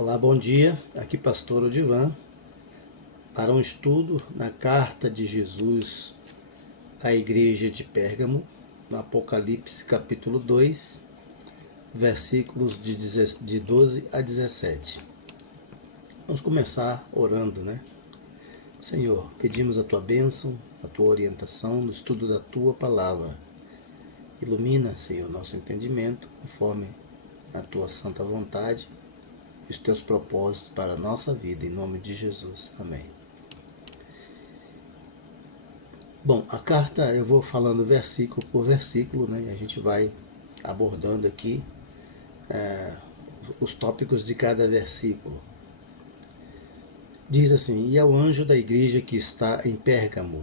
Olá, bom dia. Aqui Pastor Odivan para um estudo na carta de Jesus à igreja de Pérgamo, no Apocalipse capítulo 2, versículos de 12 a 17. Vamos começar orando, né? Senhor, pedimos a tua bênção, a tua orientação no estudo da tua palavra. Ilumina, Senhor, nosso entendimento conforme a tua santa vontade e os teus propósitos para a nossa vida, em nome de Jesus. Amém. Bom, a carta eu vou falando versículo por versículo, né? E a gente vai abordando aqui os tópicos de cada versículo. Diz assim: E ao anjo da igreja que está em Pérgamo,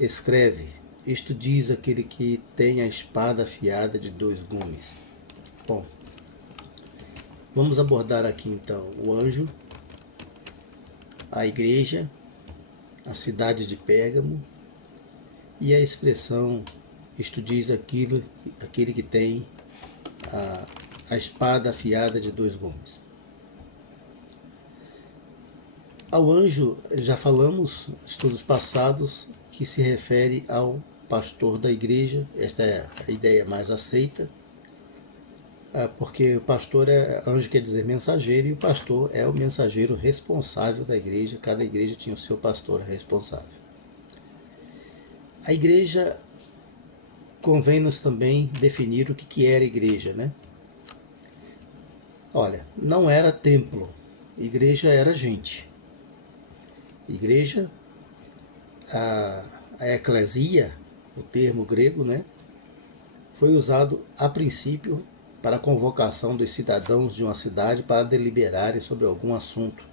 escreve: Isto diz aquele que tem a espada afiada de 2 gumes. Bom, vamos abordar aqui então o anjo, a igreja, a cidade de Pérgamo e a expressão isto diz aquele que tem a espada afiada de 2 gumes. Ao anjo, já falamos, estudos passados, que se refere ao pastor da igreja. Esta é a ideia mais aceita, porque o pastor anjo quer dizer mensageiro, e o pastor é o mensageiro responsável da igreja. Cada igreja tinha o seu pastor responsável. A igreja, convém-nos também definir o que era igreja, né? Olha, não era templo, igreja era gente. Igreja, a eclesia, o termo grego, né, foi usado a princípio para a convocação dos cidadãos de uma cidade para deliberarem sobre algum assunto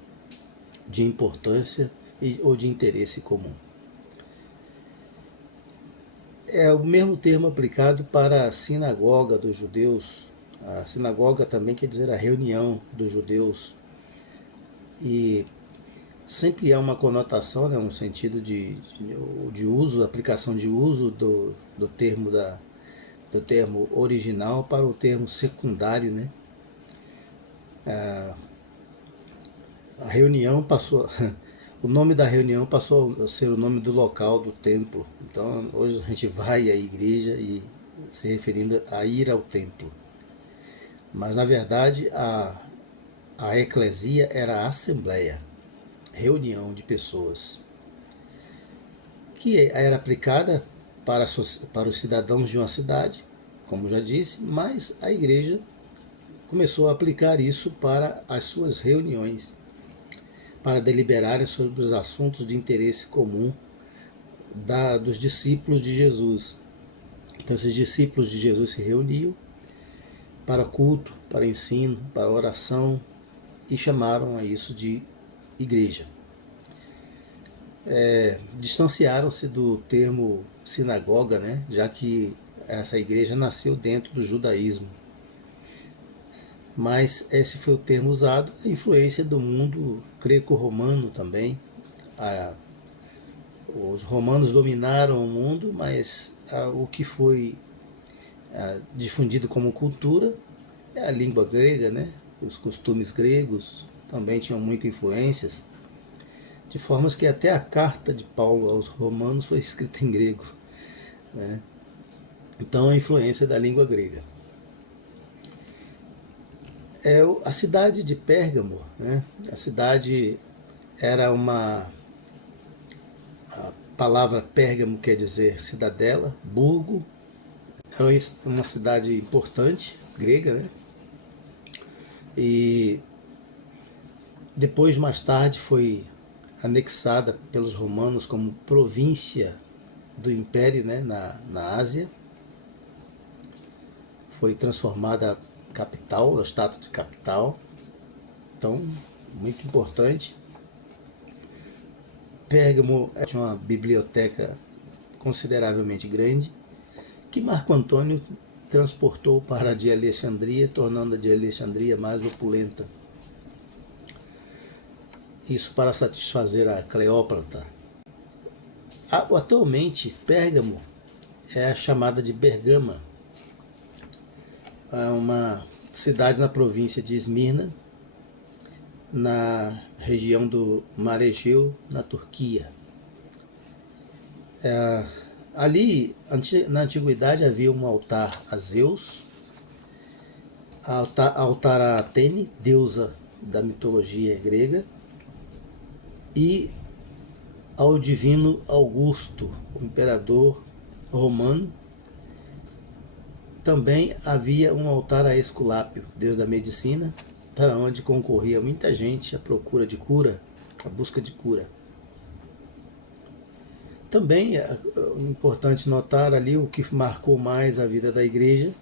de importância ou de interesse comum. É o mesmo termo aplicado para a sinagoga dos judeus. A sinagoga também quer dizer a reunião dos judeus. E sempre há uma conotação, né, um sentido de uso, aplicação de uso do termo original para o termo secundário, né? A reunião passou, o nome da reunião passou a ser o nome do local do templo. Então hoje a gente vai à igreja e se referindo a ir ao templo. Mas na verdade a eclesia era a assembleia, reunião de pessoas, que era aplicada para os cidadãos de uma cidade, como já disse, mas a igreja começou a aplicar isso para as suas reuniões, para deliberarem sobre os assuntos de interesse comum dos discípulos de Jesus. Então esses discípulos de Jesus se reuniam para culto, para ensino, para oração, e chamaram a isso de igreja. Distanciaram-se do termo sinagoga, né, já que essa igreja nasceu dentro do judaísmo. Mas esse foi o termo usado, a influência do mundo greco-romano também. Os romanos dominaram o mundo, mas o que foi difundido como cultura é a língua grega, né? Os costumes gregos também tinham muitas influências, de formas que até a carta de Paulo aos romanos foi escrita em grego, né? Então a influência da língua grega. A cidade de Pérgamo, né? A cidade era a palavra Pérgamo quer dizer cidadela, burgo. É uma cidade importante, grega, né? E depois, mais tarde, foi anexada pelos romanos como província do Império, né, na Ásia. Foi transformada capital, o status de capital. Então, muito importante. Pérgamo tinha uma biblioteca consideravelmente grande, que Marco Antônio transportou para a de Alexandria, tornando a de Alexandria mais opulenta. Isso para satisfazer a Cleópatra. Atualmente, Pérgamo é chamada de Bergama. É uma cidade na província de Esmirna, na região do Mar Egeu, na Turquia. Ali, na antiguidade, havia um altar a Zeus, altar a Atene, deusa da mitologia grega, e ao divino Augusto, o imperador romano. Também havia um altar a Esculápio, deus da medicina, para onde concorria muita gente à procura de cura, à busca de cura. Também é importante notar ali o que marcou mais a vida da igreja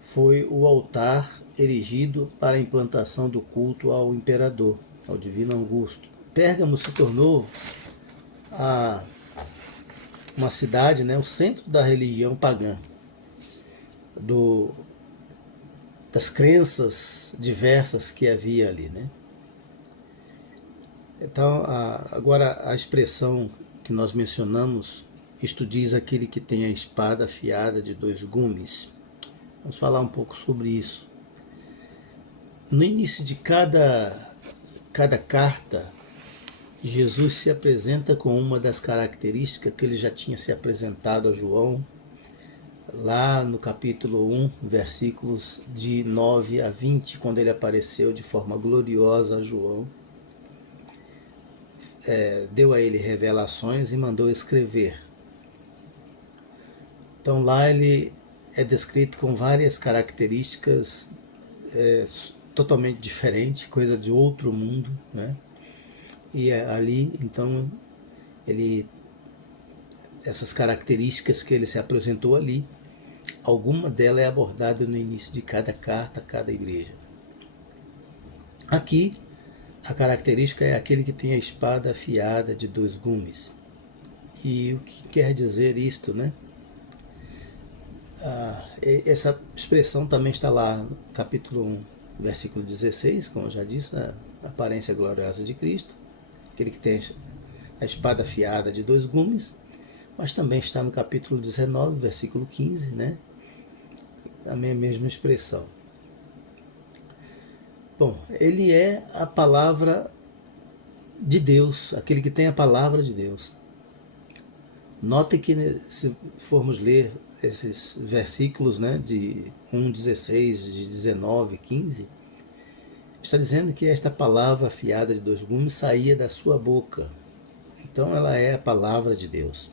foi o altar erigido para a implantação do culto ao imperador, ao divino Augusto. Pérgamo se tornou uma cidade, né, o centro da religião pagã, das crenças diversas que havia ali, né? Então, agora a expressão que nós mencionamos, isto diz aquele que tem a espada afiada de 2 gumes. Vamos falar um pouco sobre isso. No início de cada carta, Jesus se apresenta com uma das características que ele já tinha se apresentado a João, lá no capítulo 1, versículos de 9 a 20, quando ele apareceu de forma gloriosa a João. Deu a ele revelações e mandou escrever. Então lá ele é descrito com várias características totalmente diferentes, coisa de outro mundo, né? E ali, então, essas características que ele se apresentou ali, alguma delas é abordada no início de cada carta, cada igreja. Aqui, a característica é aquele que tem a espada afiada de 2 gumes. E o que quer dizer isto, né? Essa expressão também está lá no capítulo 1, versículo 16, como eu já disse, a aparência gloriosa de Cristo, aquele que tem a espada afiada de 2 gumes, mas também está no capítulo 19, versículo 15, né? Também a mesma expressão. Bom, ele é a palavra de Deus, aquele que tem a palavra de Deus. Note que se formos ler esses versículos, né, de 1,16, de 19, 15, está dizendo que esta palavra afiada de 2 gumes saía da sua boca. Então ela é a palavra de Deus.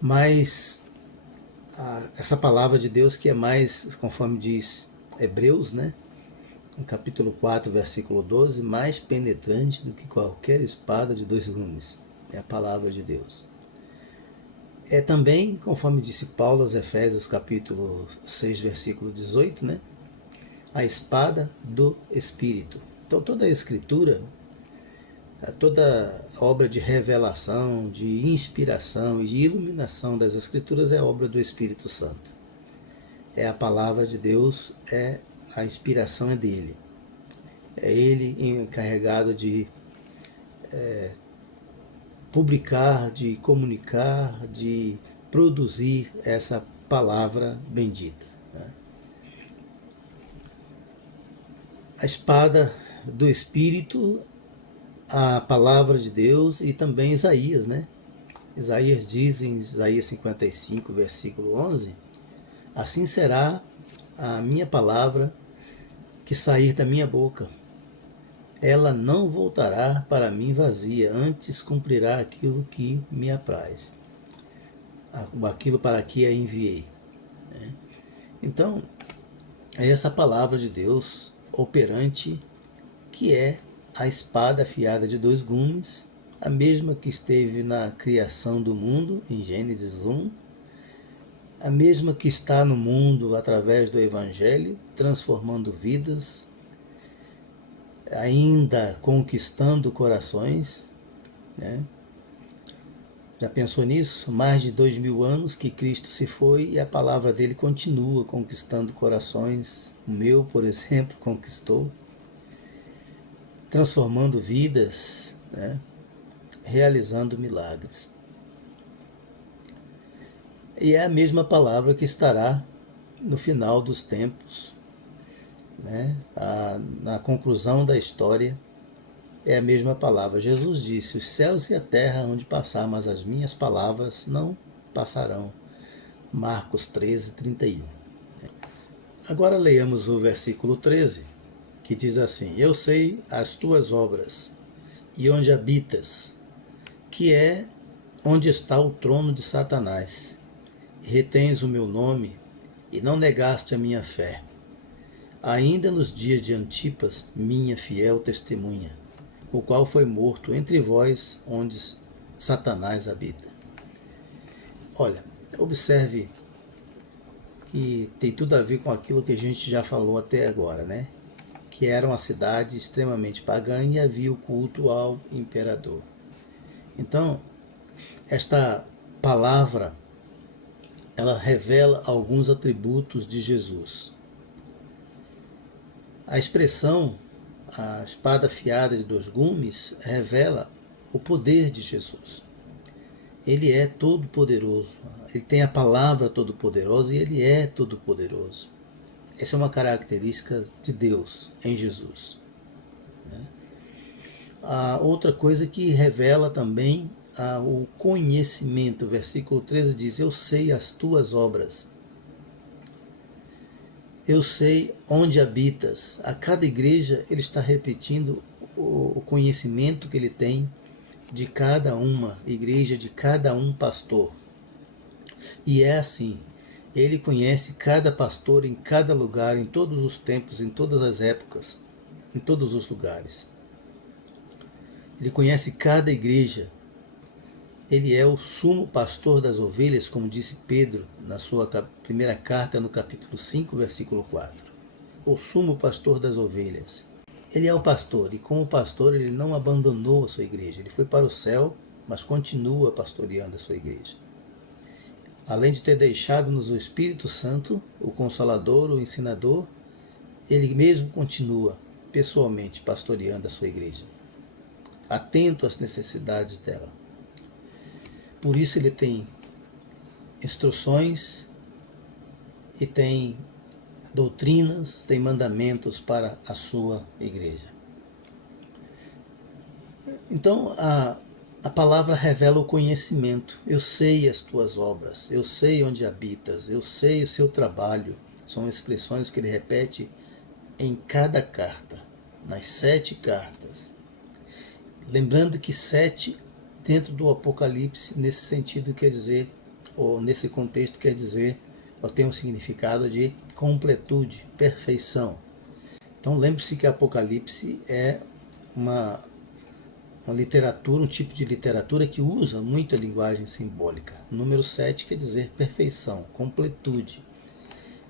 Mas essa palavra de Deus que é mais, conforme diz Hebreus, né, no capítulo 4, versículo 12, mais penetrante do que qualquer espada de 2 gumes. É a palavra de Deus. É também, conforme disse Paulo aos Efésios, capítulo 6, versículo 18, né, a espada do Espírito. Então toda a Escritura, toda obra de revelação, de inspiração e de iluminação das Escrituras é obra do Espírito Santo. É a palavra de Deus, a inspiração é dele. É ele encarregado de publicar, de comunicar, de produzir essa palavra bendita. A espada do Espírito, a palavra de Deus e também Isaías, né? Isaías diz em Isaías 55, versículo 11, assim será a minha palavra que sair da minha boca. Ela não voltará para mim vazia, antes cumprirá aquilo que me apraz, aquilo para que a enviei. Então, é essa palavra de Deus operante que é a espada afiada de 2 gumes, a mesma que esteve na criação do mundo, em Gênesis 1, a mesma que está no mundo através do Evangelho, transformando vidas, ainda conquistando corações, né? Já pensou nisso? Mais de 2000 anos que Cristo se foi e a palavra dele continua conquistando corações. O meu, por exemplo, conquistou, transformando vidas, né? Realizando milagres. E é a mesma palavra que estará no final dos tempos, né? Na conclusão da história é a mesma palavra. Jesus disse: os céus e a terra hão de passar, mas as minhas palavras não passarão. Marcos 13, 31. Agora leiamos o versículo 13, que diz assim: eu sei as tuas obras e onde habitas, que é onde está o trono de Satanás. Retens o meu nome e não negaste a minha fé, ainda nos dias de Antipas, minha fiel testemunha, o qual foi morto entre vós, onde Satanás habita. Olha, observe que tem tudo a ver com aquilo que a gente já falou até agora, né? Que era uma cidade extremamente pagã e havia o culto ao imperador. Então, esta palavra, ela revela alguns atributos de Jesus. A expressão, a espada afiada de dois gumes, revela o poder de Jesus. Ele é todo-poderoso. Ele tem a palavra todo-poderosa e ele é todo-poderoso. Essa é uma característica de Deus em Jesus. A outra coisa que revela também o conhecimento. O versículo 13 diz: eu sei as tuas obras. Eu sei onde habitas. A cada igreja ele está repetindo o conhecimento que ele tem de cada uma igreja, de cada um pastor. E é assim, ele conhece cada pastor em cada lugar, em todos os tempos, em todas as épocas, em todos os lugares. Ele conhece cada igreja. Ele é o sumo pastor das ovelhas, como disse Pedro na sua primeira carta, no capítulo 5, versículo 4. O sumo pastor das ovelhas. Ele é o pastor, e como pastor ele não abandonou a sua igreja. Ele foi para o céu, mas continua pastoreando a sua igreja. Além de ter deixado-nos o Espírito Santo, o Consolador, o Ensinador, ele mesmo continua pessoalmente pastoreando a sua igreja, atento às necessidades dela. Por isso ele tem instruções e tem doutrinas, tem mandamentos para a sua igreja. Então a palavra revela o conhecimento. Eu sei as tuas obras, eu sei onde habitas, eu sei o seu trabalho. São expressões que ele repete em cada carta, nas 7 cartas. Lembrando que 7, dentro do Apocalipse, nesse sentido quer dizer, ou nesse contexto quer dizer, ou tem um significado de completude, perfeição. Então lembre-se que Apocalipse é uma literatura, um tipo de literatura que usa muito a linguagem simbólica. O número 7 quer dizer perfeição, completude.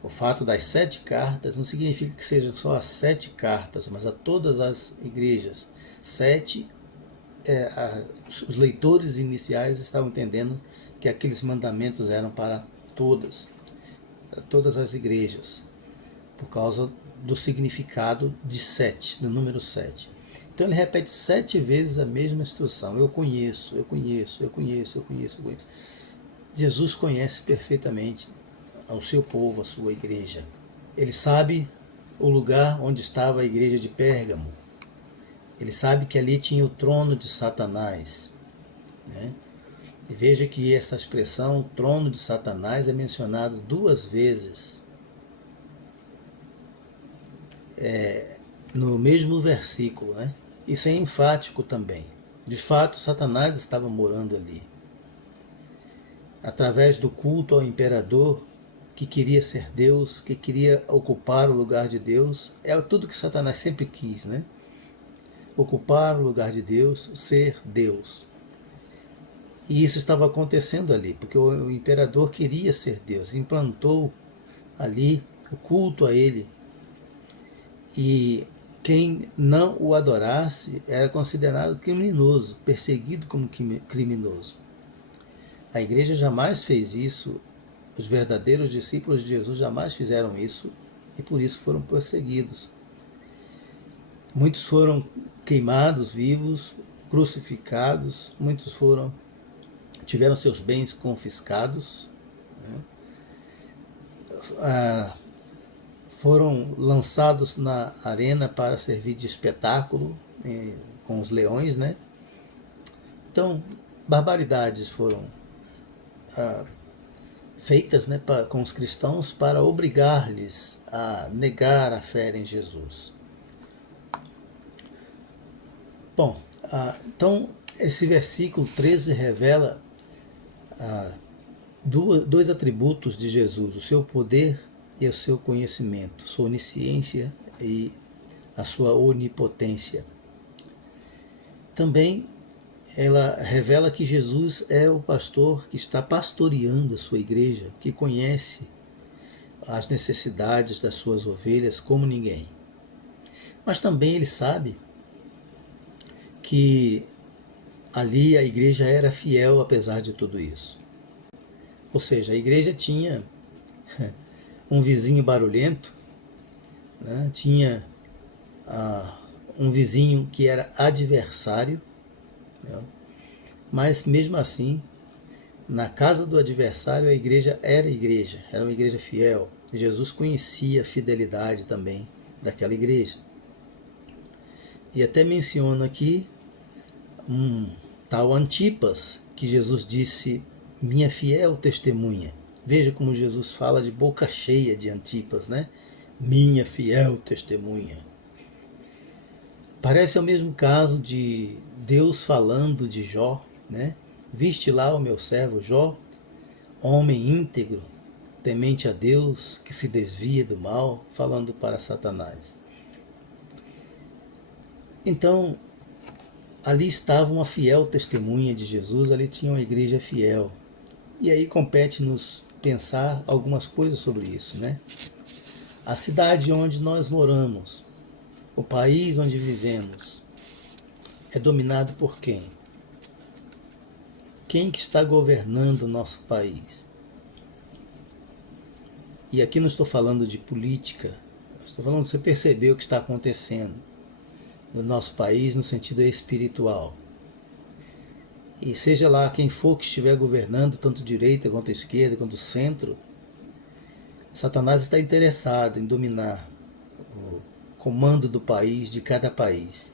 O fato das 7 cartas não significa que sejam só as 7 cartas, mas a todas as igrejas. 7, os leitores iniciais estavam entendendo que aqueles mandamentos eram para todas as igrejas, por causa do significado de 7, do número 7. Então ele repete 7 vezes a mesma instrução. Eu conheço, eu conheço, eu conheço, eu conheço, eu conheço. Jesus conhece perfeitamente ao seu povo, a sua igreja. Ele sabe o lugar onde estava a igreja de Pérgamo. Ele sabe que ali tinha o trono de Satanás. Né? E veja que essa expressão, trono de Satanás, é mencionado 2 vezes no mesmo versículo. Né? Isso é enfático também. De fato, Satanás estava morando ali. Através do culto ao imperador, que queria ser Deus, que queria ocupar o lugar de Deus, é tudo que Satanás sempre quis, né? Ocupar o lugar de Deus, ser Deus. E isso estava acontecendo ali, porque o imperador queria ser Deus, implantou ali o culto a ele. E quem não o adorasse era considerado criminoso, perseguido como criminoso. A igreja jamais fez isso, os verdadeiros discípulos de Jesus jamais fizeram isso e por isso foram perseguidos. Muitos foram queimados vivos, crucificados, muitos tiveram seus bens confiscados, né? foram lançados na arena para servir de espetáculo com os leões, né? Então, barbaridades foram feitas, né, com os cristãos para obrigar-lhes a negar a fé em Jesus. Bom, então esse versículo 13 revela dois atributos de Jesus: o seu poder e o seu conhecimento, sua onisciência e a sua onipotência. Também ela revela que Jesus é o pastor que está pastoreando a sua igreja, que conhece as necessidades das suas ovelhas como ninguém. Mas também ele sabe que ali a igreja era fiel apesar de tudo isso. Ou seja, a igreja tinha um vizinho barulhento, né? Tinha um vizinho que era adversário, né? Mas mesmo assim, na casa do adversário a igreja, era uma igreja fiel. Jesus conhecia a fidelidade também daquela igreja. E até menciona aqui um tal Antipas, que Jesus disse: minha fiel testemunha. Veja como Jesus fala de boca cheia de Antipas, né? Minha fiel testemunha. Parece o mesmo caso de Deus falando de Jó, né? Viste lá o meu servo Jó, homem íntegro, temente a Deus, que se desvia do mal, falando para Satanás. Então, ali estava uma fiel testemunha de Jesus, ali tinha uma igreja fiel. E aí compete-nos pensar algumas coisas sobre isso, né? A cidade onde nós moramos, o país onde vivemos, é dominado por quem? Quem que está governando o nosso país? E aqui não estou falando de política, estou falando de você perceber o que está acontecendo no nosso país no sentido espiritual. E seja lá quem for que estiver governando, tanto direita quanto esquerda, quanto centro, Satanás está interessado em dominar o comando do país, de cada país.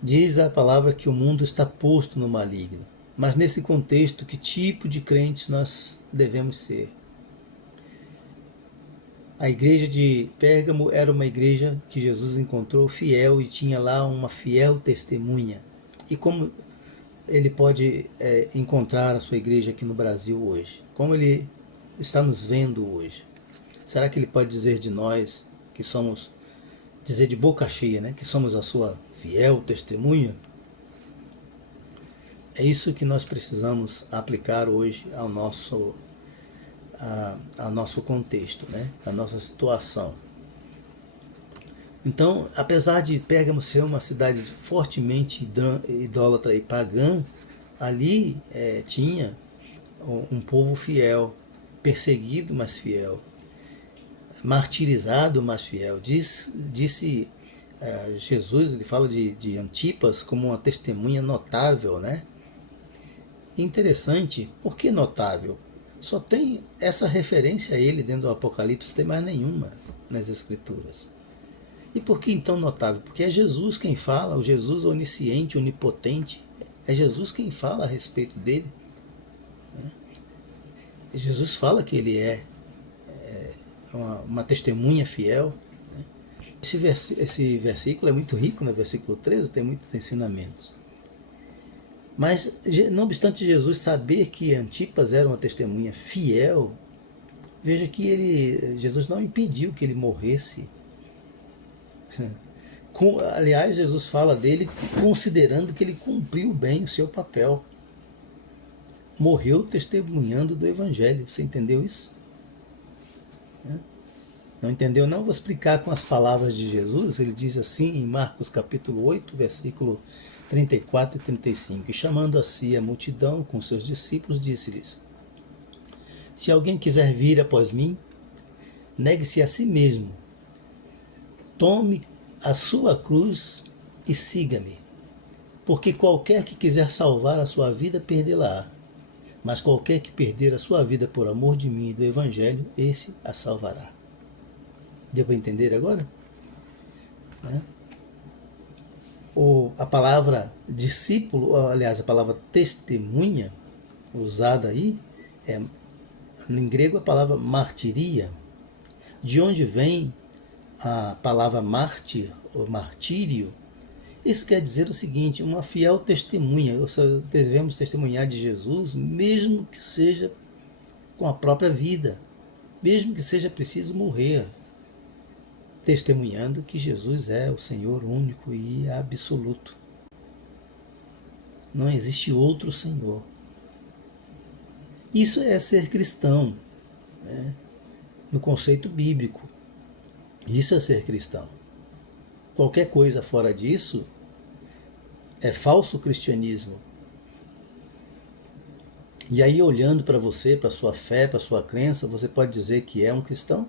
Diz a palavra que o mundo está posto no maligno. Mas nesse contexto, que tipo de crentes nós devemos ser? A igreja de Pérgamo era uma igreja que Jesus encontrou fiel e tinha lá uma fiel testemunha. E como ele pode encontrar a sua igreja aqui no Brasil hoje? Como ele está nos vendo hoje? Será que ele pode dizer de nós que somos, dizer de boca cheia, né, que somos a sua fiel testemunha? É isso que nós precisamos aplicar hoje ao nosso contexto, né, à nossa situação. Então, apesar de Pérgamo ser uma cidade fortemente idólatra e pagã, ali tinha um povo fiel, perseguido, mas fiel, martirizado, mas fiel. Disse Jesus, ele fala de Antipas como uma testemunha notável, né? Interessante, por que notável? Só tem essa referência a ele dentro do Apocalipse, não tem mais nenhuma nas Escrituras. E por que então notável? Porque é Jesus quem fala, o Jesus onisciente, onipotente, é Jesus quem fala a respeito dele. Né? Jesus fala que ele é uma testemunha fiel. Né? Esse versículo é muito rico, no versículo 13, tem muitos ensinamentos. Mas, não obstante Jesus saber que Antipas era uma testemunha fiel, veja que Jesus não impediu que ele morresse. Aliás, Jesus fala dele considerando que ele cumpriu bem o seu papel. Morreu testemunhando do Evangelho. Você entendeu isso? Não entendeu? Não? Vou explicar com as palavras de Jesus. Ele diz assim em Marcos capítulo 8, versículo 34 e 35. E chamando a si a multidão com seus discípulos, disse-lhes: se alguém quiser vir após mim, negue-se a si mesmo. Tome a sua cruz e siga-me. Porque qualquer que quiser salvar a sua vida, perdê-la-á. Mas qualquer que perder a sua vida por amor de mim e do Evangelho, esse a salvará. Deu para entender agora? Né? A palavra discípulo, aliás, a palavra testemunha, usada aí, em grego a palavra martiria, de onde vem a palavra mártir, ou martírio. Isso quer dizer o seguinte: uma fiel testemunha, ou seja, devemos testemunhar de Jesus, mesmo que seja com a própria vida, mesmo que seja preciso morrer, testemunhando que Jesus é o Senhor único e absoluto. Não existe outro Senhor. Isso é ser cristão, né? No conceito bíblico. Isso é ser cristão. Qualquer coisa fora disso é falso cristianismo. E aí, olhando para você, para sua fé, para sua crença, você pode dizer que é um cristão?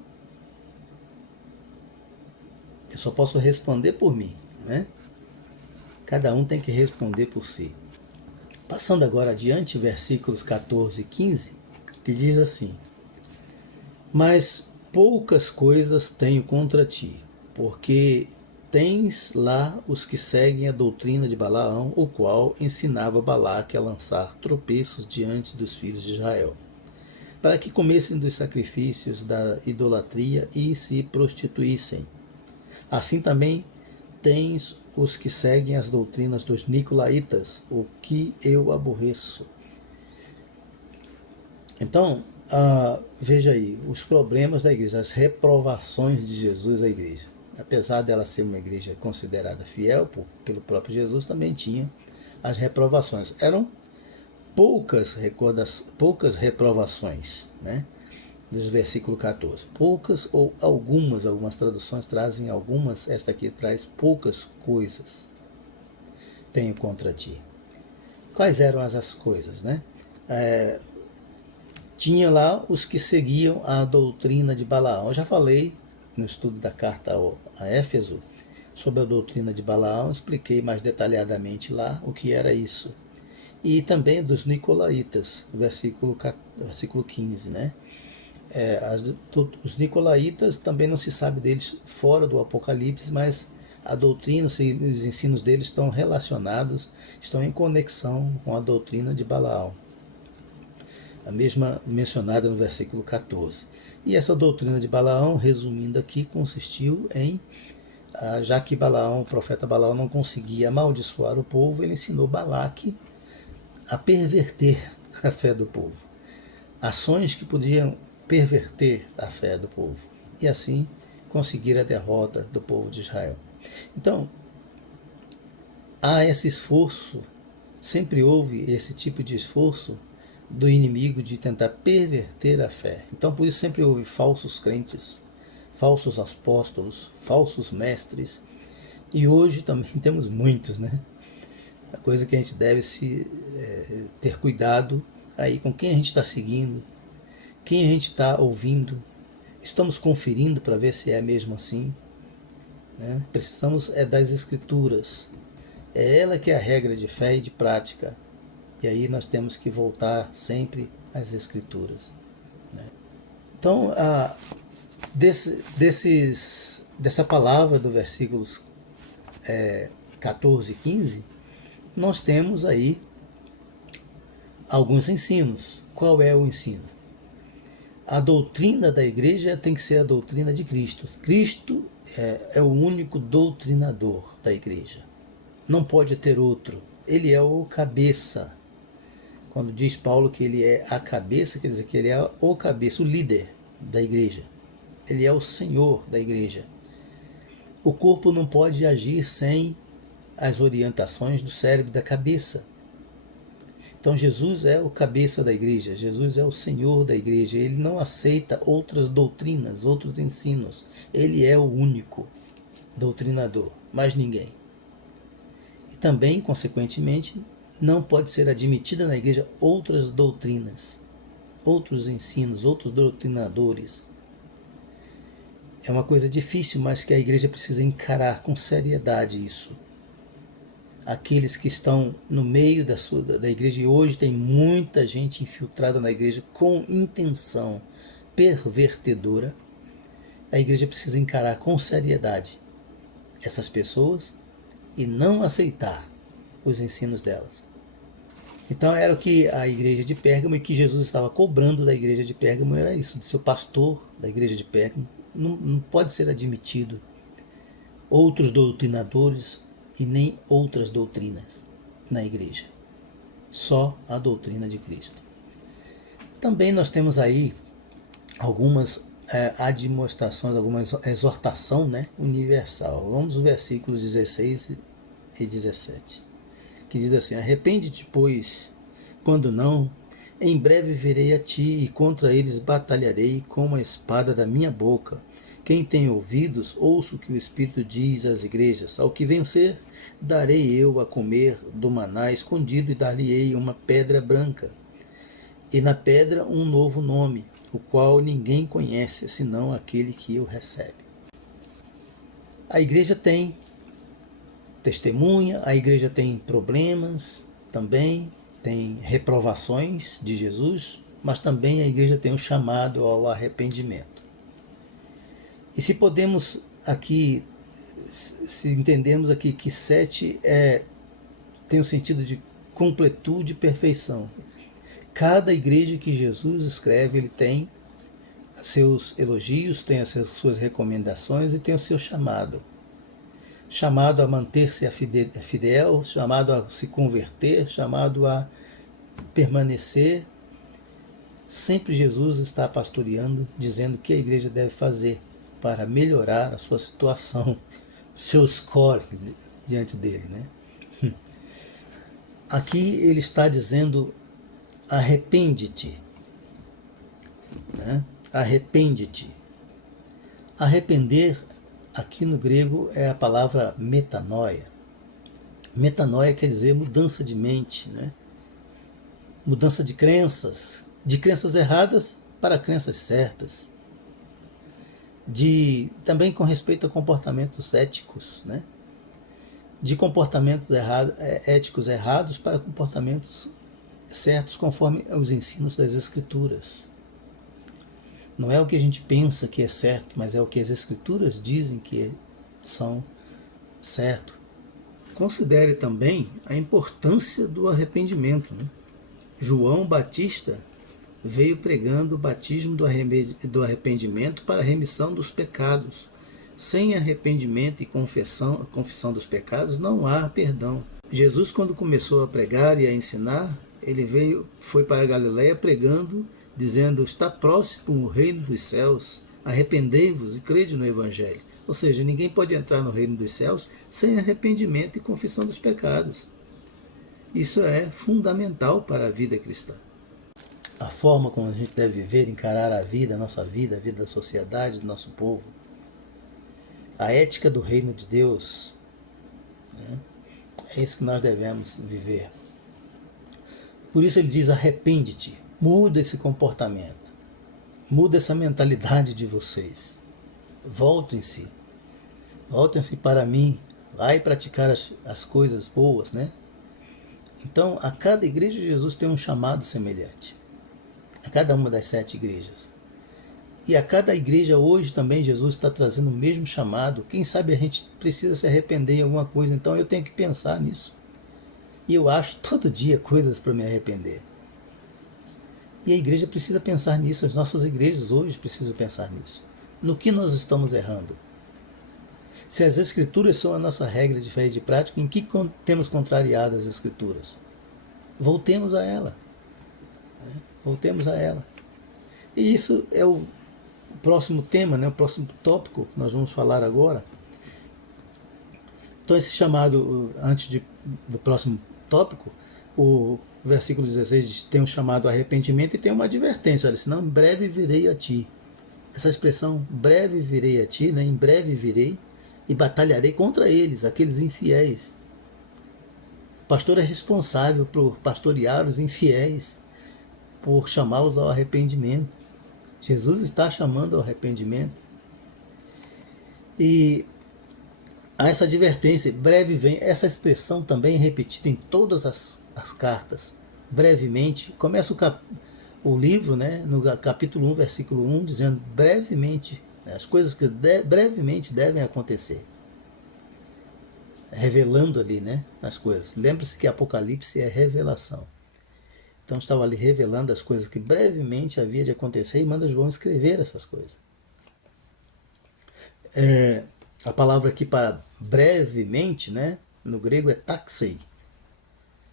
Eu só posso responder por mim, né? Cada um tem que responder por si. Passando agora adiante, versículos 14 e 15, que diz assim: Mas poucas coisas tenho contra ti, porque tens lá os que seguem a doutrina de Balaão, o qual ensinava Balaque a lançar tropeços diante dos filhos de Israel, para que comessem dos sacrifícios da idolatria e se prostituíssem. Assim também tens os que seguem as doutrinas dos nicolaítas, o que eu aborreço. Então, veja aí, os problemas da igreja, as reprovações de Jesus à igreja. Apesar dela ser uma igreja considerada fiel pelo próprio Jesus, também tinha as reprovações. Eram poucas reprovações, né? Dos versículo 14. Poucas ou algumas traduções trazem algumas, esta aqui traz poucas coisas tenho contra ti. Quais eram as coisas, né? Tinha lá os que seguiam a doutrina de Balaão. Eu já falei no estudo da carta a Éfeso sobre a doutrina de Balaão, expliquei mais detalhadamente lá o que era isso. E também dos nicolaítas, versículo 15, né? Os nicolaítas também não se sabe deles fora do Apocalipse, mas a doutrina, os ensinos deles estão relacionados, estão em conexão com a doutrina de Balaão, a mesma mencionada no versículo 14. E essa doutrina de Balaão, resumindo aqui, consistiu em, já que Balaão, o profeta Balaão, não conseguia amaldiçoar o povo, ele ensinou Balaque a perverter a fé do povo. Ações que podiam perverter a fé do povo. E assim conseguir a derrota do povo de Israel. Então, há esse esforço, sempre houve esse tipo de esforço do inimigo de tentar perverter a fé. Então, por isso sempre houve falsos crentes, falsos apóstolos, falsos mestres. E hoje também temos muitos, né? A coisa que a gente deve ter cuidado aí com quem a gente está seguindo, quem a gente está ouvindo. Estamos conferindo para ver se é mesmo assim. Né? Precisamos das escrituras. É ela que é a regra de fé e de prática. E aí nós temos que voltar sempre às escrituras. Né? Então, dessa palavra do versículos 14 e 15, nós temos aí alguns ensinos. Qual é o ensino? A doutrina da igreja tem que ser a doutrina de Cristo. Cristo é o único doutrinador da igreja. Não pode ter outro. Ele é o cabeça. Quando diz Paulo que ele é a cabeça, quer dizer que ele é o cabeça, o líder da igreja. Ele é o Senhor da igreja. O corpo não pode agir sem as orientações do cérebro e da cabeça. Então Jesus é o cabeça da igreja, Jesus é o Senhor da igreja, ele não aceita outras doutrinas, outros ensinos. Ele é o único doutrinador, mais ninguém. E também, consequentemente, não pode ser admitida na igreja outras doutrinas, outros ensinos, outros doutrinadores. É uma coisa difícil, mas que a igreja precisa encarar com seriedade isso. Aqueles que estão no meio da igreja, e hoje tem muita gente infiltrada na igreja com intenção pervertedora, a igreja precisa encarar com seriedade essas pessoas e não aceitar os ensinos delas. Então era o que a igreja de Pérgamo e que Jesus estava cobrando da igreja de Pérgamo, era isso, do seu pastor da igreja de Pérgamo. Não pode ser admitido outros doutrinadores e nem outras doutrinas na igreja. Só a doutrina de Cristo. Também nós temos aí algumas admoestações, alguma exortação, né, universal. Vamos aos versículos 16 e 17, que diz assim: arrepende-te, pois, quando não, em breve virei a ti e contra eles batalharei com a espada da minha boca. Quem tem ouvidos, ouça o que o Espírito diz às igrejas. Ao que vencer, darei eu a comer do maná escondido e dar-lhe-ei uma pedra branca. E na pedra um novo nome, o qual ninguém conhece, senão aquele que o recebe. A igreja tem testemunha, a igreja tem problemas também, tem reprovações de Jesus, mas também a igreja tem um chamado ao arrependimento. E se podemos aqui, se entendemos aqui que 7 tem o sentido de completude e perfeição. Cada igreja que Jesus escreve, ele tem seus elogios, tem as suas recomendações e tem o seu chamado. Chamado a manter-se fidel, chamado a se converter, chamado a permanecer. Sempre Jesus está pastoreando, dizendo o que a igreja deve fazer para melhorar a sua situação, seu score diante dele, né? Aqui ele está dizendo: arrepende-te, né? Arrepende-te. Arrepender, aqui no grego, é a palavra metanoia. Metanoia quer dizer mudança de mente, né? Mudança de crenças erradas para crenças certas. Também com respeito a comportamentos éticos, né? De comportamentos éticos errados para comportamentos certos conforme os ensinos das Escrituras. Não é o que a gente pensa que é certo, mas é o que as Escrituras dizem que são certo. Considere também a importância do arrependimento, né? João Batista veio pregando o batismo do arrependimento para a remissão dos pecados. Sem arrependimento e confissão dos pecados não há perdão. Jesus, quando começou a pregar e a ensinar, ele foi para a Galileia pregando, dizendo: está próximo o reino dos céus, arrependei-vos e crede no Evangelho. Ou seja, ninguém pode entrar no reino dos céus sem arrependimento e confissão dos pecados. Isso é fundamental para a vida cristã. A forma como a gente deve viver, encarar a vida, a nossa vida, a vida da sociedade, do nosso povo. A ética do reino de Deus, né? É isso que nós devemos viver. Por isso ele diz: arrepende-te, muda esse comportamento, muda essa mentalidade de vocês. Voltem-se para mim, vai praticar as coisas boas, né? Então, a cada igreja de Jesus tem um chamado semelhante. A cada uma das 7 igrejas. E a cada igreja hoje também Jesus está trazendo o mesmo chamado. Quem sabe a gente precisa se arrepender em alguma coisa, então eu tenho que pensar nisso. E eu acho todo dia coisas para me arrepender. E a igreja precisa pensar nisso, as nossas igrejas hoje precisam pensar nisso. No que nós estamos errando? Se as Escrituras são a nossa regra de fé e de prática, em que temos contrariado as Escrituras? Voltemos a ela. Voltemos a ela. E isso é o próximo tema, né? O próximo tópico que nós vamos falar agora. Então, esse chamado, antes do próximo tópico, o versículo 16 tem um chamado arrependimento e tem uma advertência. Olha, senão em breve virei a ti. Essa expressão, breve virei a ti, né? Em breve virei e batalharei contra eles, aqueles infiéis. O pastor é responsável por pastorear os infiéis, por chamá-los ao arrependimento. Jesus está chamando ao arrependimento. E há essa advertência, breve vem, essa expressão também é repetida em todas as cartas. Brevemente, começa o livro, né, no capítulo 1, versículo 1, dizendo: brevemente As coisas que brevemente devem acontecer. Revelando ali, né, as coisas. Lembre-se que Apocalipse é revelação. Então estava ali revelando as coisas que brevemente havia de acontecer e manda João escrever essas coisas. A palavra aqui para brevemente, né, no grego é taxei.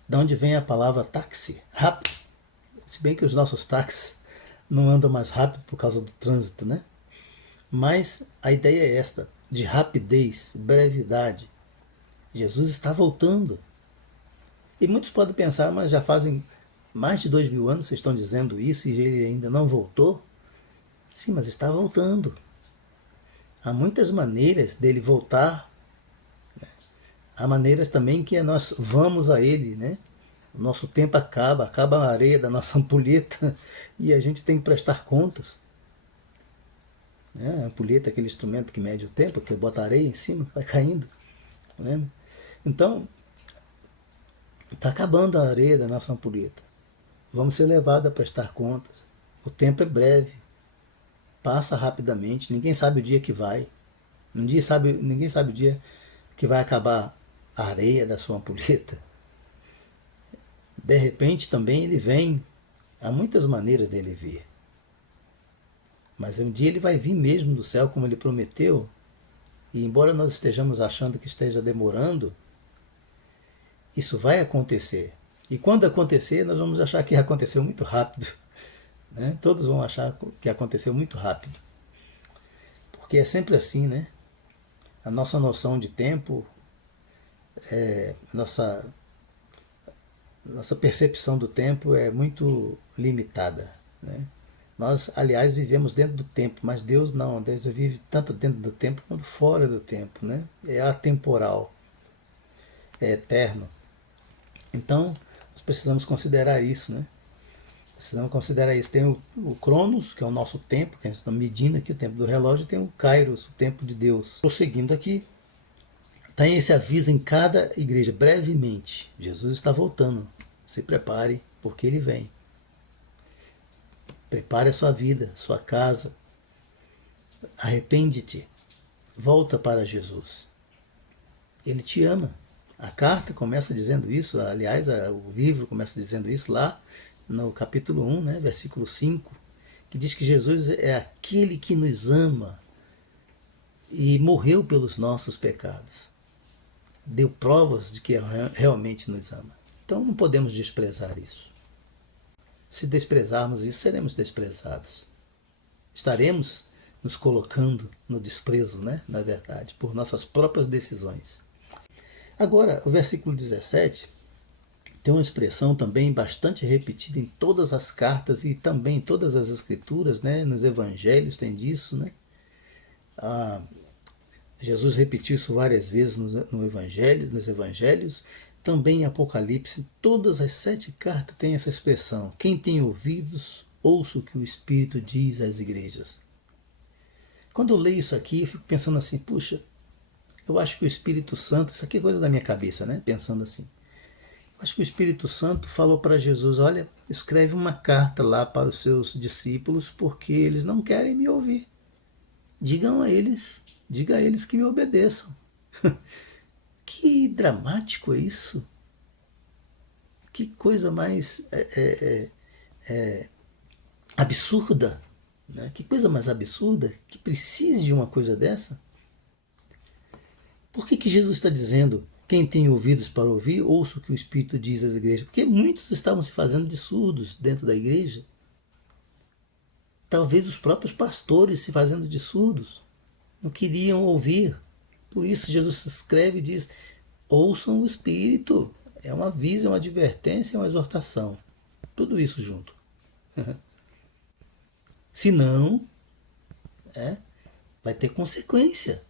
Da onde vem a palavra táxi? Rápido. Se bem que os nossos táxis não andam mais rápido por causa do trânsito, né? Mas a ideia é esta, de rapidez, brevidade. Jesus está voltando. E muitos podem pensar, mas já fazem mais de 2000 anos vocês estão dizendo isso e ele ainda não voltou? Sim, mas está voltando. Há muitas maneiras dele voltar. Há maneiras também que nós vamos a ele, né? O nosso tempo acaba a areia da nossa ampulheta e a gente tem que prestar contas. A ampulheta é aquele instrumento que mede o tempo, que bota areia em cima, vai caindo. Né? Então, está acabando a areia da nossa ampulheta. Vamos ser levados a prestar contas. O tempo é breve, passa rapidamente, ninguém sabe o dia que vai. Ninguém sabe o dia que vai acabar a areia da sua ampulheta. De repente também ele vem. Há muitas maneiras dele vir. Mas um dia ele vai vir mesmo do céu como ele prometeu. E embora nós estejamos achando que esteja demorando, isso vai acontecer. E quando acontecer, nós vamos achar que aconteceu muito rápido. Né? Todos vão achar que aconteceu muito rápido. Porque é sempre assim, né? A nossa noção de tempo, nossa percepção do tempo é muito limitada. Né? Nós, aliás, vivemos dentro do tempo, mas Deus não. Deus vive tanto dentro do tempo quanto fora do tempo. Né? É atemporal, é eterno. Então, nós precisamos considerar isso. Né? Precisamos considerar isso. Tem o Cronos, que é o nosso tempo, que a gente está medindo aqui, o tempo do relógio, e tem o Kairos, o tempo de Deus. Prosseguindo aqui, tem esse aviso em cada igreja, brevemente. Jesus está voltando. Se prepare, porque ele vem. Prepare a sua vida, sua casa. Arrepende-te. Volta para Jesus. Ele te ama. A carta começa dizendo isso, aliás, o livro começa dizendo isso lá no capítulo 1, né, versículo 5, que diz que Jesus é aquele que nos ama e morreu pelos nossos pecados. Deu provas de que realmente nos ama. Então não podemos desprezar isso. Se desprezarmos isso, seremos desprezados. Estaremos nos colocando no desprezo, né? Na verdade, por nossas próprias decisões. Agora, o versículo 17 tem uma expressão também bastante repetida em todas as cartas e também em todas as escrituras, né? Nos evangelhos tem disso, né? Jesus repetiu isso várias vezes nos evangelhos, também em Apocalipse, todas as 7 cartas têm essa expressão. Quem tem ouvidos, ouça o que o Espírito diz às igrejas. Quando eu leio isso aqui, eu fico pensando assim, puxa, eu acho que o Espírito Santo, isso aqui é coisa da minha cabeça, né? Pensando assim. Eu acho que o Espírito Santo falou para Jesus, olha, escreve uma carta lá para os seus discípulos, porque eles não querem me ouvir. Diga a eles que me obedeçam. Que dramático é isso. Que coisa mais absurda. Né? Que coisa mais absurda que precise de uma coisa dessa. Por que Jesus está dizendo, quem tem ouvidos para ouvir, ouça o que o Espírito diz às igrejas? Porque muitos estavam se fazendo de surdos dentro da igreja. Talvez os próprios pastores se fazendo de surdos. Não queriam ouvir. Por isso Jesus escreve e diz, ouçam o Espírito. É um aviso, é uma advertência, é uma exortação. Tudo isso junto. Se não, vai ter consequência.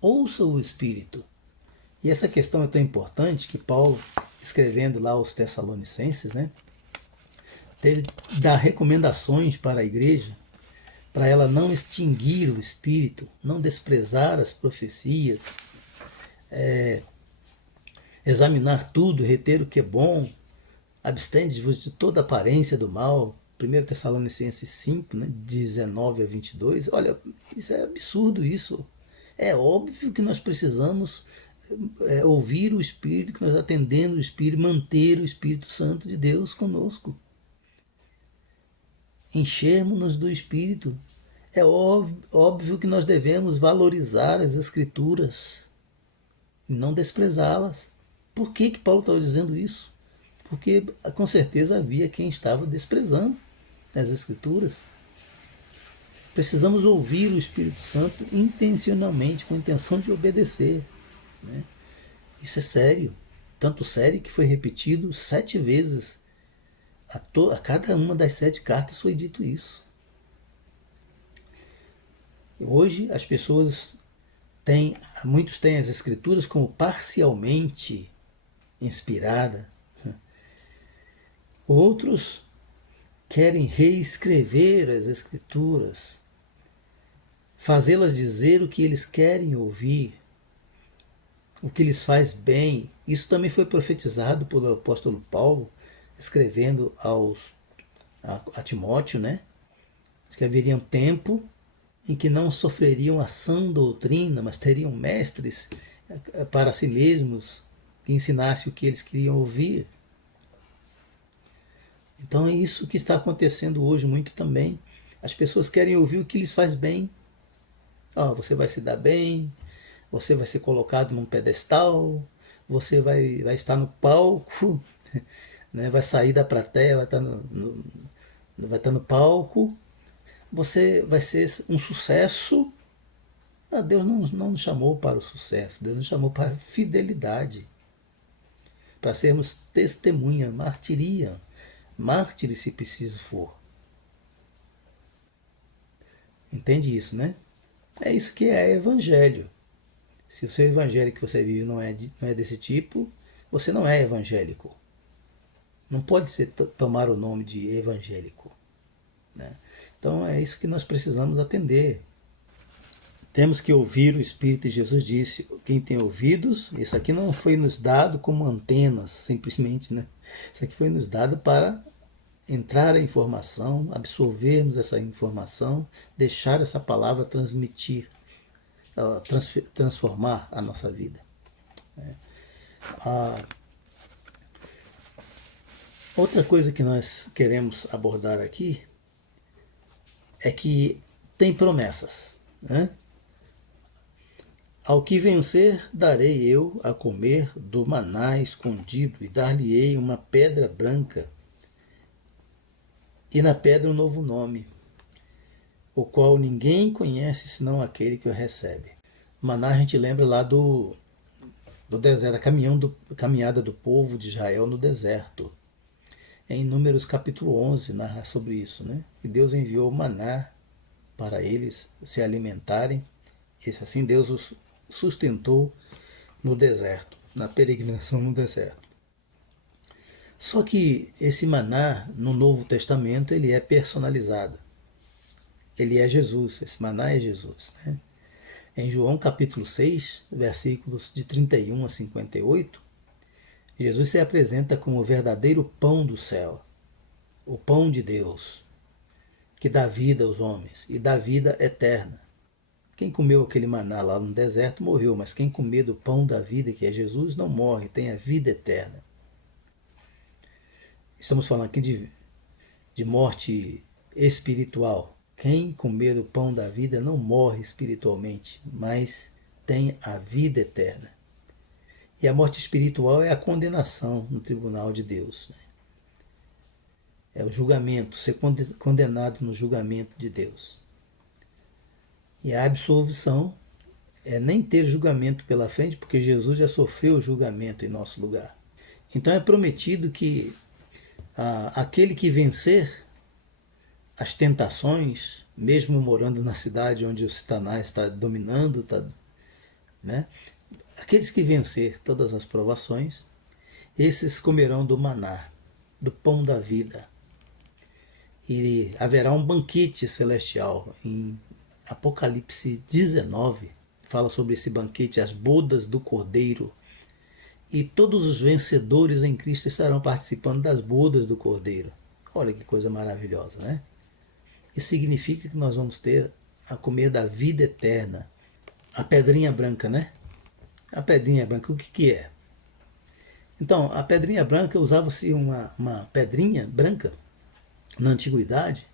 Ouça o Espírito. E essa questão é tão importante que Paulo, escrevendo lá aos Tessalonicenses, né, teve que dar recomendações para a igreja, para ela não extinguir o Espírito, não desprezar as profecias, examinar tudo, reter o que é bom, abstende-vos de toda aparência do mal, 1 Tessalonicenses 5, né, 19 a 22, olha, isso é absurdo isso. É óbvio que nós precisamos ouvir o Espírito, que nós atendendo o Espírito, manter o Espírito Santo de Deus conosco. Enchermos-nos do Espírito. É óbvio que nós devemos valorizar as Escrituras e não desprezá-las. Por que Paulo estava dizendo isso? Porque com certeza havia quem estava desprezando as Escrituras. Precisamos ouvir o Espírito Santo intencionalmente, com a intenção de obedecer. Né? Isso é sério. Tanto sério que foi repetido 7 vezes. A cada uma das 7 cartas foi dito isso. Hoje as pessoas muitos têm as Escrituras como parcialmente inspirada. Outros querem reescrever as Escrituras, fazê-las dizer o que eles querem ouvir, o que lhes faz bem. Isso também foi profetizado pelo apóstolo Paulo, escrevendo a Timóteo, né? Diz que haveria um tempo em que não sofreriam a sã doutrina, mas teriam mestres para si mesmos que ensinassem o que eles queriam ouvir. Então é isso que está acontecendo hoje muito também. As pessoas querem ouvir o que lhes faz bem. Você vai se dar bem, você vai ser colocado num pedestal, você vai estar no palco, né? Vai sair da plateia, vai estar no palco, você vai ser um sucesso. Deus não nos chamou para o sucesso, Deus nos chamou para a fidelidade, para sermos testemunha, martiria, mártires se preciso for. Entende isso, né? É isso que é evangelho. Se o seu evangelho que você vive não é desse tipo, você não é evangélico. Não pode tomar o nome de evangélico. Né? Então é isso que nós precisamos atender. Temos que ouvir o Espírito, e Jesus disse, quem tem ouvidos, isso aqui não foi nos dado como antenas, simplesmente, né? Isso aqui foi nos dado para entrar a informação, absorvermos essa informação, deixar essa palavra transformar a nossa vida. Outra coisa que nós queremos abordar aqui é que tem promessas, né? Ao que vencer, darei eu a comer do maná escondido, e dar-lhe-ei uma pedra branca, e na pedra um novo nome, o qual ninguém conhece senão aquele que o recebe. Maná a gente lembra lá do deserto, a caminhada do povo de Israel no deserto. Em Números capítulo 11 narra sobre isso, né? E Deus enviou maná para eles se alimentarem, e assim Deus os sustentou no deserto, na peregrinação no deserto. Só que esse maná no Novo Testamento ele é personalizado. Ele é Jesus, esse maná é Jesus, né? Em João capítulo 6, versículos de 31 a 58, Jesus se apresenta como o verdadeiro pão do céu, o pão de Deus, que dá vida aos homens e dá vida eterna. Quem comeu aquele maná lá no deserto morreu, mas quem comer do pão da vida, que é Jesus, não morre, tem a vida eterna. Estamos falando aqui de morte espiritual. Quem comer o pão da vida não morre espiritualmente, mas tem a vida eterna. E a morte espiritual é a condenação no tribunal de Deus. Né? É o julgamento, ser condenado no julgamento de Deus. E a absolvição é nem ter julgamento pela frente, porque Jesus já sofreu o julgamento em nosso lugar. Então é prometido que aquele que vencer as tentações, mesmo morando na cidade onde o Satanás está dominando, né? Aqueles que vencer todas as provações, esses comerão do maná, do pão da vida. E haverá um banquete celestial. Em Apocalipse 19, fala sobre esse banquete, as bodas do Cordeiro. E todos os vencedores em Cristo estarão participando das bodas do Cordeiro. Olha que coisa maravilhosa, né? Isso significa que nós vamos ter a comer da vida eterna. A pedrinha branca, né? A pedrinha branca, o que que é? Então, a pedrinha branca, usava-se uma pedrinha branca na antiguidade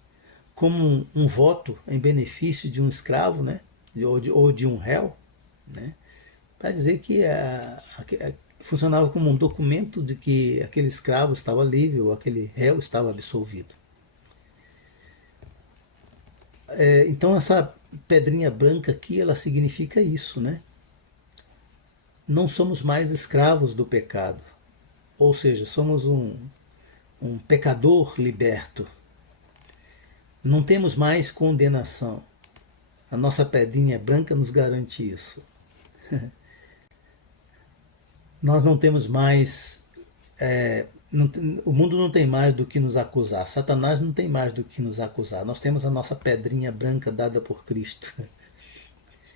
como um voto em benefício de um escravo, né? Ou de um réu, né? Para dizer que funcionava como um documento de que aquele escravo estava livre ou aquele réu estava absolvido. Então essa pedrinha branca aqui, ela significa isso, né? Não somos mais escravos do pecado, ou seja, somos um pecador liberto. Não temos mais condenação. A nossa pedrinha branca nos garante isso. Nós não temos mais. O mundo não tem mais do que nos acusar. Satanás não tem mais do que nos acusar. Nós temos a nossa pedrinha branca dada por Cristo.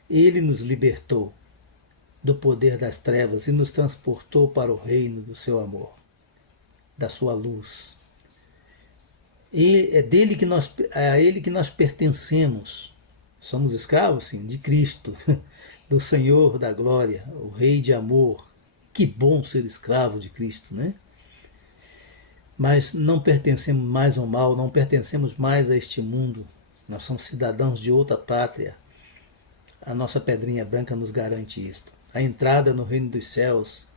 Ele nos libertou do poder das trevas e nos transportou para o reino do seu amor, da sua luz. E é a ele que nós pertencemos. Somos escravos, sim, de Cristo, do Senhor da glória, o Rei de amor. Que bom ser escravo de Cristo, né? Mas não pertencemos mais ao mal, não pertencemos mais a este mundo. Nós somos cidadãos de outra pátria. A nossa pedrinha branca nos garante isto. A entrada no reino dos céus.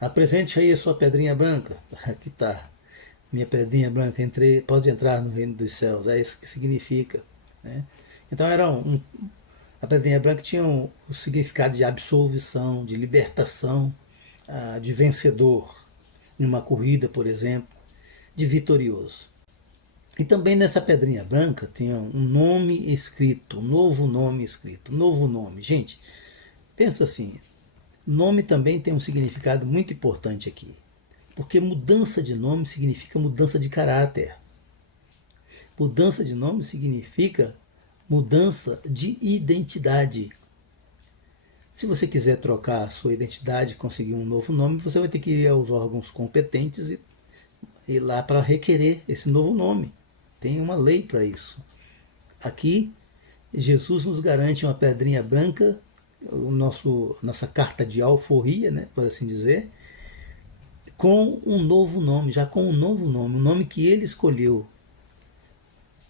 Apresente aí a sua pedrinha branca. Aqui está. Minha pedrinha branca, pode entrar no reino dos céus. É isso que significa, né? Então a pedrinha branca tinha o significado de absolvição, de libertação, de vencedor, numa corrida, por exemplo, de vitorioso. E também nessa pedrinha branca tinha um nome escrito, um novo nome escrito, um novo nome. Gente, pensa assim, nome também tem um significado muito importante aqui. Porque mudança de nome significa mudança de caráter. Mudança de nome significa mudança de identidade. Se você quiser trocar a sua identidade, conseguir um novo nome, você vai ter que ir aos órgãos competentes e ir lá para requerer esse novo nome. Tem uma lei para isso. Aqui, Jesus nos garante uma pedrinha branca, nossa carta de alforria, né, por assim dizer, com um novo nome, já com um novo nome, um nome que ele escolheu.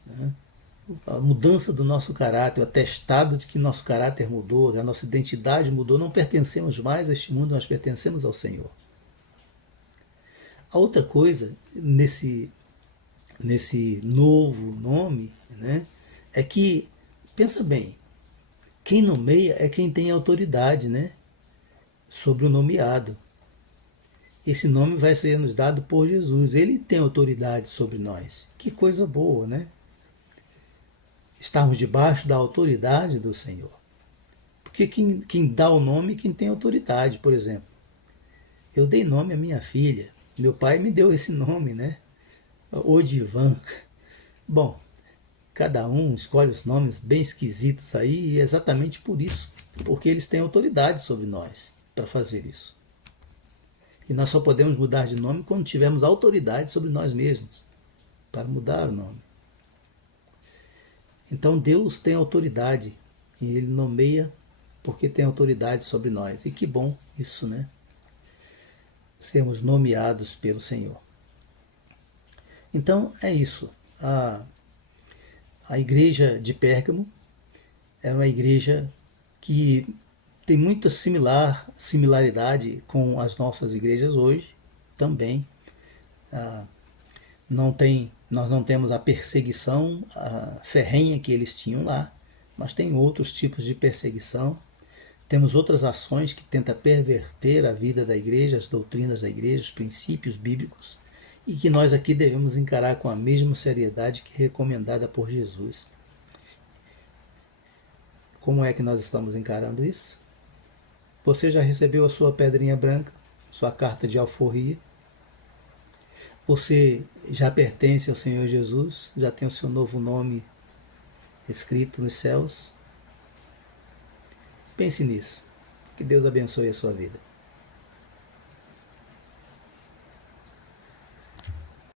Né? A mudança do nosso caráter, o atestado de que nosso caráter mudou, a nossa identidade mudou, não pertencemos mais a este mundo, nós pertencemos ao Senhor. A outra coisa, nesse novo nome, né, é que, pensa bem, quem nomeia é quem tem autoridade, né, sobre o nomeado. Esse nome vai ser nos dado por Jesus. Ele tem autoridade sobre nós. Que coisa boa, né? Estarmos debaixo da autoridade do Senhor. Porque quem dá o nome é quem tem autoridade, por exemplo. Eu dei nome à minha filha. Meu pai me deu esse nome, né? Odivan. Bom, cada um escolhe os nomes bem esquisitos aí e é exatamente por isso. Porque eles têm autoridade sobre nós para fazer isso. E nós só podemos mudar de nome quando tivermos autoridade sobre nós mesmos, para mudar o nome. Então Deus tem autoridade e Ele nomeia porque tem autoridade sobre nós. E que bom isso, né? Sermos nomeados pelo Senhor. Então é isso. A igreja de Pérgamo era uma igreja que tem muita similaridade com as nossas igrejas hoje também. Nós não temos a perseguição ferrenha que eles tinham lá, mas tem outros tipos de perseguição. Temos outras ações que tentam perverter a vida da igreja, as doutrinas da igreja, os princípios bíblicos, e que nós aqui devemos encarar com a mesma seriedade que é recomendada por Jesus. Como é que nós estamos encarando isso? Você já recebeu a sua pedrinha branca, sua carta de alforria? Você já pertence ao Senhor Jesus? Já tem o seu novo nome escrito nos céus? Pense nisso. Que Deus abençoe a sua vida.